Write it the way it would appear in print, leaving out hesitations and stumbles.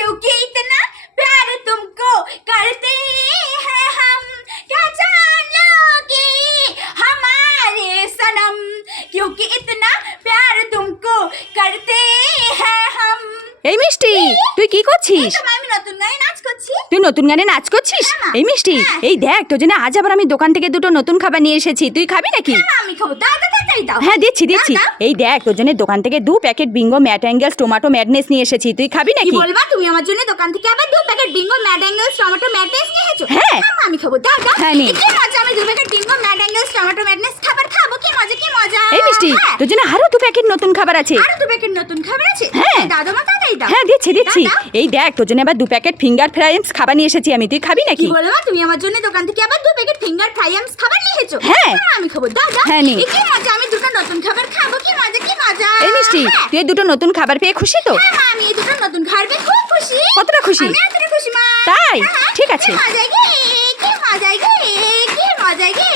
क्योंकि इतना प्यार तुमको करते हैं हम, क्या जान लोगे हमारे सनम, क्योंकि इतना प्यार तुमको करते हैं हम। এই মিষ্টি, তুই কি করছিস? আমি নতুন গানে নাচ করছি। তুই নতুন গানে নাচ করছিস? এই মিষ্টি, এই দেখ তোর জন্য আজ আবার আমি দোকান থেকে দুটো নতুন খাবার নিয়ে এসেছি, তুই খাবি নাকি? আমি খাবো, দাও দাও তাড়াতাড়ি দাও। হ্যাঁ দিচ্ছি। এই দেখ তোর জন্য দোকান থেকে 2 packet Bingo Mad Angles tomato madness নিয়ে এসেছি, তুই খাবি কি নাকি? বলবা, তুমি আমার জন্য দোকান থেকে আবার 2 packet Bingo mad angles tomato madness নিয়ে এসেছো? হ্যাঁ। আমি খাবো, দাও দাও। হ্যাঁ, নে। কি মজা, আমি 2 packet Bingo mad angles tomato madness খাবার খাবো, কি মজা কি মজা। এই মিষ্টি, হ্যাঁ। তোর জন্য আরো 2 প্যাকেট নতুন খাবার আছে। আরো 2 প্যাকেট নতুন খাবার আছে? হ্যাঁ। দাও দাও, তাড়াতাড়ি দাও। হ্যাঁ দিচ্ছি। দাও, দাও। এই দেখ তোর জন্য আবার 2 প্যাকেট ফিঙ্গার ফ্রাইস খাবার নিয়ে এসেছি আমি, তুই খাবি কি নাকি? বলবা, তুমি আমার জন্য দোকান থেকে আবার 2 প্যাকেট ফিঙ্গার ফ্রাইস খাবার নিয়ে এসেছো? হ্যাঁ। আমি খাবো, দাও দাও। হ্যাঁ, নে। কি মজা, আমি দুটো নতুন খাবার খাবো, কি মজা কি মজা। এই মিষ্টি, হ্যাঁ। তুই এই দুটো নতুন খাবার পেয়ে খুশি তো? হ্যাঁ, আমি এই দুটো নতুন খাবার পেয়ে খুব খুশি। কতটা খুশি? আমি এতটা খুশি মা। তাই? হ্যাঁ, ঠিক আছে। কি মজা গে, কি মজা গে, কি মজা গে।